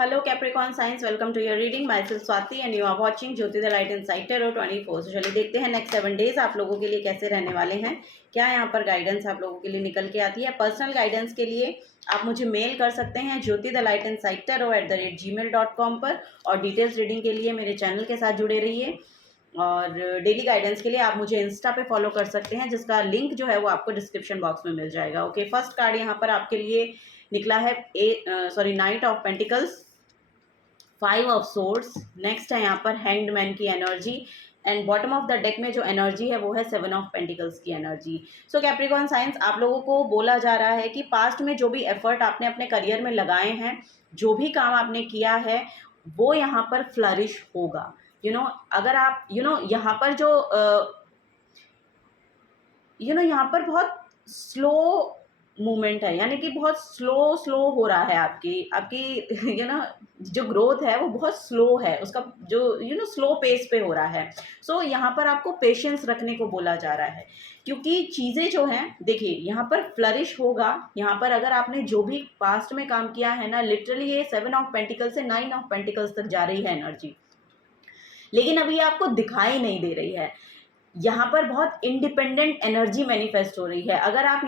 Hello Capricorn signs, welcome to your reading. Myself Swati and you are watching Jyoti the light inside tarot 24। तो चलिए देखते हैं next 7 days आप लोगों के लिए कैसे रहने वाले हैं, क्या यहाँ पर गाइडेंस आप लोगों के लिए निकल के आती है। पर्सनल गाइडेंस के लिए आप मुझे मेल कर सकते हैं Jyoti the light inside tarot @gmail.com पर, और डिटेल्स रीडिंग के लिए मेरे चैनल के साथ जुड़े रहिए। और डेली गाइडेंस के लिए आप मुझे इंस्टा पे फॉलो कर सकते हैं, जिसका लिंक जो है वो आपको डिस्क्रिप्शन बॉक्स में मिल जाएगा। ओके, फर्स्ट कार्ड यहाँ पर आपके लिए निकला है night of pentacles, 5 of swords. Next है यहाँ पर हैंग्ड मैन की energy, and bottom of the deck में जो एनर्जी है वो है 7 ऑफ पेंटिकल्स की एनर्जी। सो कैप्रिकॉर्न साइंस, आप लोगों को बोला जा रहा है कि पास्ट में जो भी एफर्ट आपने अपने करियर में लगाए हैं, जो भी काम आपने किया है, वो यहाँ पर फ्लरिश होगा। अगर आप यहाँ पर जो यहाँ पर बहुत स्लो मूवमेंट है, यानी कि बहुत स्लो हो रहा है आपकी जो ग्रोथ है वो बहुत स्लो है, उसका जो स्लो पेस पे हो रहा है। सो यहाँ पर आपको पेशेंस रखने को बोला जा रहा है, क्योंकि चीज़ें जो हैं, देखिए यहाँ पर फ्लरिश होगा। यहाँ पर अगर आपने जो भी पास्ट में काम किया है ना, लिटरली ये 7 ऑफ पेंटिकल्स से 9 ऑफ पेंटिकल्स तक जा रही है एनर्जी, लेकिन अभी आपको दिखाई नहीं दे रही है। यहाँ पर बहुत इंडिपेंडेंट एनर्जी मैनिफेस्ट हो रही है। अगर आप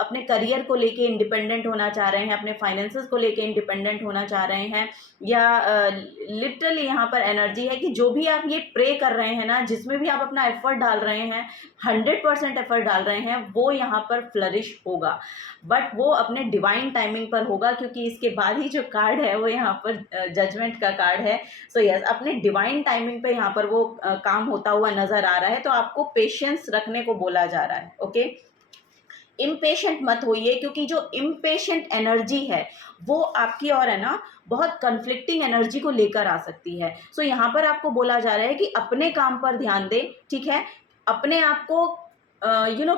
अपने करियर को लेके इंडिपेंडेंट होना चाह रहे हैं, अपने फाइनेंसेस को लेके इंडिपेंडेंट होना चाह रहे हैं, या लिटरली यहाँ पर एनर्जी है कि जो भी आप ये प्रे कर रहे हैं ना, जिसमें भी आप अपना एफर्ट डाल रहे हैं, 100% एफर्ट डाल रहे हैं, वो यहाँ पर फ्लरिश होगा। बट वो अपने डिवाइन टाइमिंग पर होगा, क्योंकि इसके बाद ही जो कार्ड है वो यहाँ पर जजमेंट का कार्ड है। सो यस, अपने डिवाइन टाइमिंग पे यहाँ पर वो काम होता हुआ नजर आ रहा है। तो आपको पेशेंस रखने को बोला जा रहा है। ओके, इम्पेशेंट मत होइए, क्योंकि जो इम्पेशेंट एनर्जी है वो आपकी और है ना बहुत कन्फ्लिक्टिंग एनर्जी को लेकर आ सकती है। सो यहाँ पर आपको बोला जा रहा है कि अपने काम पर ध्यान दें, ठीक है। अपने आप को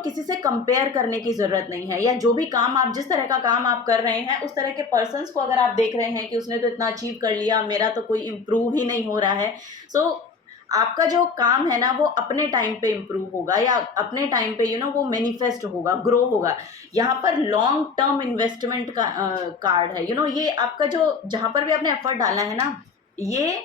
किसी से कंपेयर करने की ज़रूरत नहीं है, या जो भी काम आप, जिस तरह का काम आप कर रहे हैं, उस तरह के पर्सन्स को अगर आप देख रहे हैं कि उसने तो इतना अचीव कर लिया, मेरा तो कोई इम्प्रूव ही नहीं हो रहा है। सो आपका जो काम है ना वो अपने टाइम पे इम्प्रूव होगा, या अपने टाइम पे वो मैनिफेस्ट होगा, ग्रो होगा। यहाँ पर लॉन्ग टर्म इन्वेस्टमेंट का कार्ड है। ये आपका जो, जहाँ पर भी आपने एफर्ट डाला है ना, ये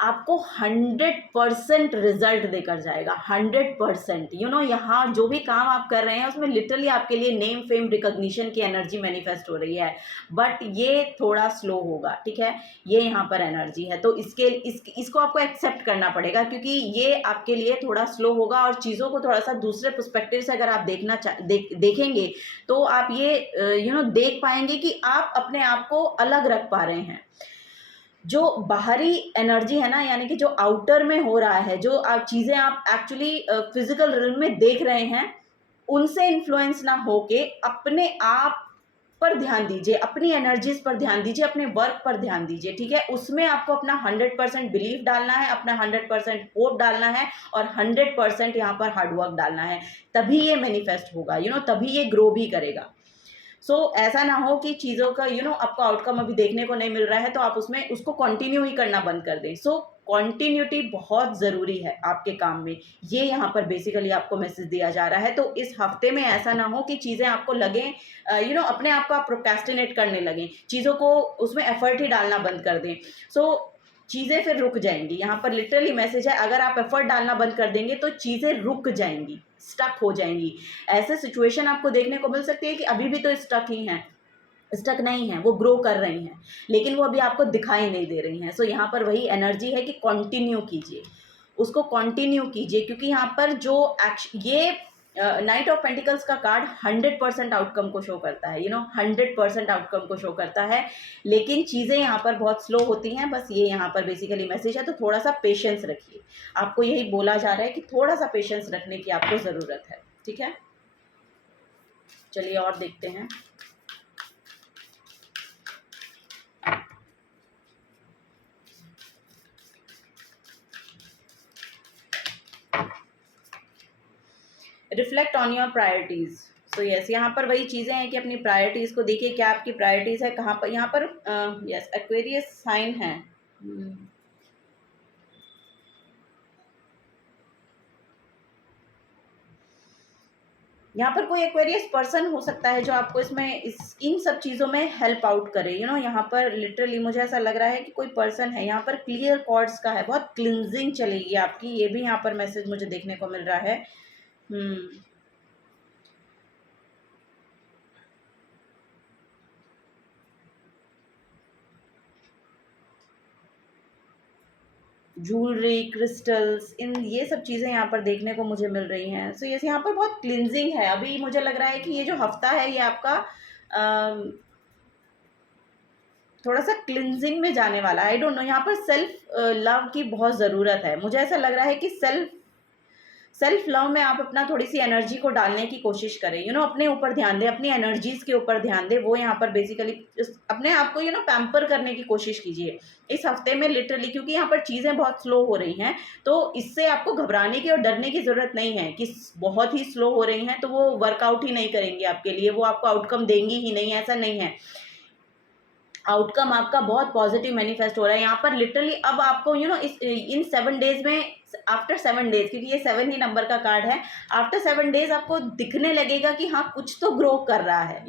आपको 100% रिजल्ट देकर जाएगा। 100% यहाँ जो भी काम आप कर रहे हैं उसमें लिटरली आपके लिए नेम फेम रिकॉग्निशन की एनर्जी मैनिफेस्ट हो रही है, बट ये थोड़ा स्लो होगा, ठीक है। ये यहाँ पर एनर्जी है, तो इसको आपको एक्सेप्ट करना पड़ेगा, क्योंकि ये आपके लिए थोड़ा स्लो होगा। और चीज़ों को थोड़ा सा दूसरे पर्सपेक्टिव से अगर आप देखेंगे, तो आप ये देख पाएंगे कि आप अपने आप को अलग रख पा रहे हैं। जो बाहरी एनर्जी है ना, यानी कि जो आउटर में हो रहा है, जो आप चीज़ें आप एक्चुअली फिजिकल रियल में देख रहे हैं, उनसे इन्फ्लुएंस ना होके अपने आप पर ध्यान दीजिए, अपनी एनर्जीज पर ध्यान दीजिए, अपने वर्क पर ध्यान दीजिए, ठीक है। उसमें आपको अपना 100% बिलीफ डालना है, अपना 100% होप डालना है, और 100% यहाँ पर हार्डवर्क डालना है। तभी ये मैनिफेस्ट होगा, तभी ये ग्रो भी करेगा। ऐसा ना हो कि चीज़ों का आपको आउटकम अभी देखने को नहीं मिल रहा है, तो आप उसको कंटिन्यू ही करना बंद कर दें। कंटिन्यूटी बहुत ज़रूरी है आपके काम में। ये यहाँ पर बेसिकली आपको मैसेज दिया जा रहा है। तो इस हफ्ते में ऐसा ना हो कि चीज़ें आपको लगें, अपने आप को आप प्रोक्रेस्टिनेट करने लगें, चीज़ों को उसमें एफर्ट ही डालना बंद कर दें। चीज़ें फिर रुक जाएंगी। यहाँ पर लिटरली मैसेज है, अगर आप एफर्ट डालना बंद कर देंगे तो चीज़ें रुक जाएंगी, स्टक हो जाएंगी। ऐसे सिचुएशन आपको देखने को मिल सकती है कि अभी भी तो स्टक ही हैं, स्टक नहीं है, वो ग्रो कर रही हैं, लेकिन वो अभी आपको दिखाई नहीं दे रही हैं। यहाँ पर वही एनर्जी है कि कंटिन्यू कीजिए, उसको कंटिन्यू कीजिए, क्योंकि यहाँ पर जो ये नाइट ऑफ पेंटिकल्स का कार्ड 100% आउटकम को शो करता है, 100% आउटकम को शो करता है। लेकिन चीज़ें यहाँ पर बहुत स्लो होती हैं, बस ये यहाँ पर बेसिकली मैसेज है। तो थोड़ा सा पेशेंस रखिए, आपको यही बोला जा रहा है कि थोड़ा सा पेशेंस रखने की आपको ज़रूरत है, ठीक है। चलिए और देखते हैं। Reflect on your priorities. Yes, यहाँ पर वही चीज़ें हैं कि अपनी प्रायोरिटीज़ को देखिए, क्या आपकी प्रायोरिटीज़ है, कहाँ पर। यहाँ पर यस, एक्वेरियस साइन है। यहाँ पर कोई एक्वेरियस पर्सन हो सकता है जो आपको इसमें इन सब चीज़ों में हेल्प आउट करे। यहाँ पर लिटरली मुझे ऐसा लग रहा है कि कोई पर्सन है, यहाँ पर क्लियर कॉर्ड्स का है, बहुत क्लिनजिंग चलेगी आपकी, ये भी यहाँ पर मैसेज मुझे देखने को मिल रहा है। ज्वेलरी, क्रिस्टल्स, इन ये सब चीज़ें यहाँ पर देखने को मुझे मिल रही हैं। सो ये यहाँ पर बहुत क्लिनजिंग है। अभी मुझे लग रहा है कि ये जो हफ्ता है ये आपका थोड़ा सा क्लिनजिंग में जाने वाला है। आई डोंट नो, यहाँ पर सेल्फ लव की बहुत ज़रूरत है। मुझे ऐसा लग रहा है कि सेल्फ लव में आप अपना थोड़ी सी एनर्जी को डालने की कोशिश करें। अपने ऊपर ध्यान दें, अपनी एनर्जीज के ऊपर ध्यान दें। वो यहाँ पर बेसिकली अपने आप को पैम्पर करने की कोशिश कीजिए इस हफ्ते में लिटरली, क्योंकि यहाँ पर चीज़ें बहुत स्लो हो रही हैं। तो इससे आपको घबराने की और डरने की ज़रूरत नहीं है कि बहुत ही स्लो हो रही हैं तो वो वर्कआउट ही नहीं करेंगी आपके लिए, वो आपको आउटकम देंगी ही नहीं, ऐसा नहीं है। आउटकम आपका बहुत पॉजिटिव मैनिफेस्ट हो रहा है यहाँ पर लिटरली। अब आपको इन 7 डेज में, आफ्टर 7 डेज, क्योंकि ये 7 ही नंबर का कार्ड है, आफ्टर 7 डेज आपको दिखने लगेगा कि हाँ कुछ तो ग्रो कर रहा है।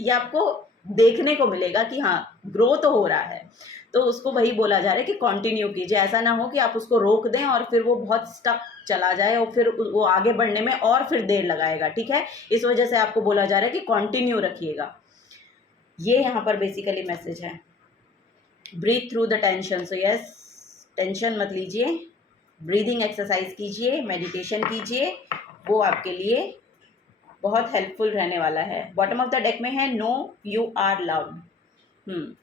ये आपको देखने को मिलेगा कि हाँ ग्रो तो हो रहा है। तो उसको वही बोला जा रहा है कि कंटिन्यू कीजिए। ऐसा ना हो कि आप उसको रोक दें और फिर वो बहुत स्टक चला जाए और फिर वो आगे बढ़ने में और फिर देर लगाएगा। ठीक है, इस वजह से आपको बोला जा रहा है कि कंटिन्यू रखिएगा। ये यहाँ पर बेसिकली मैसेज है। Breathe through the tension. So yes, tension मत लीजिए, ब्रीदिंग एक्सरसाइज कीजिए, मेडिटेशन कीजिए, वो आपके लिए बहुत हेल्पफुल रहने वाला है। बॉटम ऑफ द डेक में है नो यू आर लव्ड।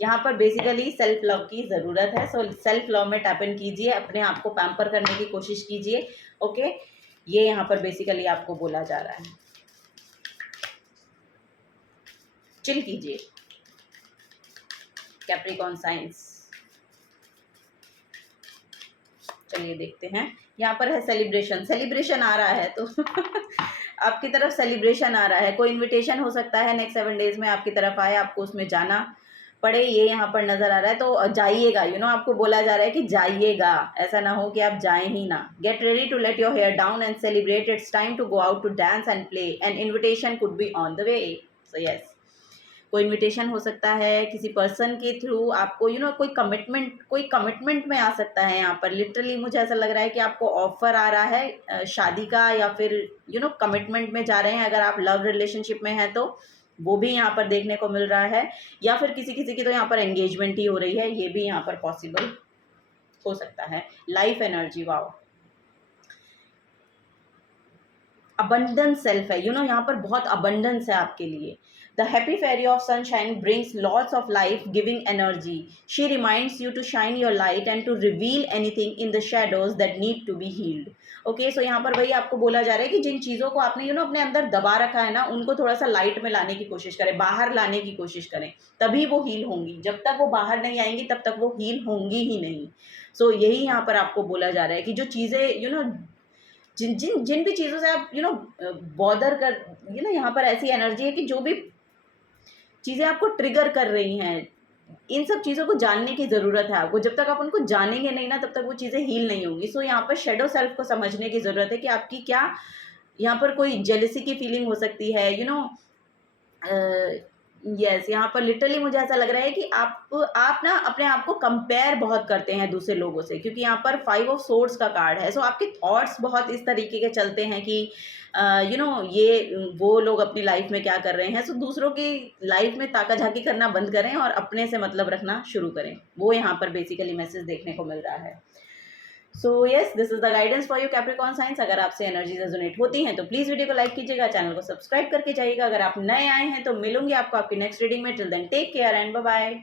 यहाँ पर बेसिकली सेल्फ लव की ज़रूरत है। सो सेल्फ लव में टैप इन कीजिए, अपने आप को पैम्पर करने की कोशिश कीजिए। ओके, ये यहाँ पर बेसिकली आपको बोला जा रहा है। चिल कीजिए कैप्रिकॉर्न साइंस। चलिए देखते हैं, यहाँ पर है सेलिब्रेशन आ रहा है तो आपकी तरफ सेलिब्रेशन आ रहा है। कोई इनविटेशन हो सकता है नेक्स्ट 7 डेज में आपकी तरफ आए, आपको उसमें जाना पड़े, ये यहाँ पर नज़र आ रहा है। तो जाइएगा, आपको बोला जा रहा है कि जाइएगा, ऐसा ना हो कि आप जाएं ही ना। Get ready to let your hair down and celebrate, it's time to go out to dance and play, an invitation could be on the way. So yes, कोई इनविटेशन हो सकता है किसी पर्सन के थ्रू आपको, कोई कमिटमेंट में आ सकता है। यहाँ पर लिटरली मुझे ऐसा लग रहा है कि आपको ऑफर आ रहा है शादी का, या फिर कमिटमेंट में जा रहे हैं। अगर आप लव रिलेशनशिप में हैं तो वो भी यहाँ पर देखने को मिल रहा है, या फिर किसी की तो यहाँ पर एंगेजमेंट ही हो रही है, ये भी यहाँ पर पॉसिबल हो सकता है। Life energy, wow, abundance self है। यहाँ पर बहुत अबंडेंस है आपके लिए। The happy fairy of sunshine brings lots of life giving energy. She reminds you to shine your light and to reveal anything in the shadows that need to be healed. Okay, so यहाँ पर वही आपको बोला जा रहा है कि जिन चीज़ों को आपने अपने अंदर दबा रखा है ना, उनको थोड़ा सा लाइट में लाने की कोशिश करें, बाहर लाने की कोशिश करें, तभी वो हील होंगी। जब तक वो बाहर नहीं आएंगी तब तक वो हील होंगी ही नहीं। सो यही यहाँ पर आपको बोला जा रहा है कि जो चीज़ें जिन भी चीज़ों से आप बॉदर कर, यहाँ पर ऐसी एनर्जी है कि जो भी चीज़ें आपको ट्रिगर कर रही हैं, इन सब चीज़ों को जानने की ज़रूरत है आपको। जब तक आप उनको जानेंगे नहीं ना, तब तक वो चीज़ें हील नहीं होंगी। सो यहाँ पर शेडो सेल्फ को समझने की ज़रूरत है कि आपकी क्या यहाँ पर कोई जेलसी की फीलिंग हो सकती है। यस, यहाँ पर लिटरली मुझे ऐसा लग रहा है कि आप ना अपने आप को कंपेयर बहुत करते हैं दूसरे लोगों से, क्योंकि यहाँ पर 5 ऑफ सोर्ड्स का कार्ड है। सो आपके थॉट्स बहुत इस तरीके के चलते हैं कि ये वो लोग अपनी लाइफ में क्या कर रहे हैं। सो दूसरों की लाइफ में ताका झाकी करना बंद करें और अपने से मतलब रखना शुरू करें। वो यहाँ पर बेसिकली मैसेज देखने को मिल रहा है। So yes, this is the guidance for you Capricorn science. अगर आपसे एनर्जीज रेजोनेट होती हैं तो प्लीज़ वीडियो को लाइक कीजिएगा, चैनल को सब्सक्राइब करके जाइएगा। अगर आप नए आए हैं तो मिलूंगी आपको आपकी नेक्स्ट रीडिंग में। Till then take care and bye bye.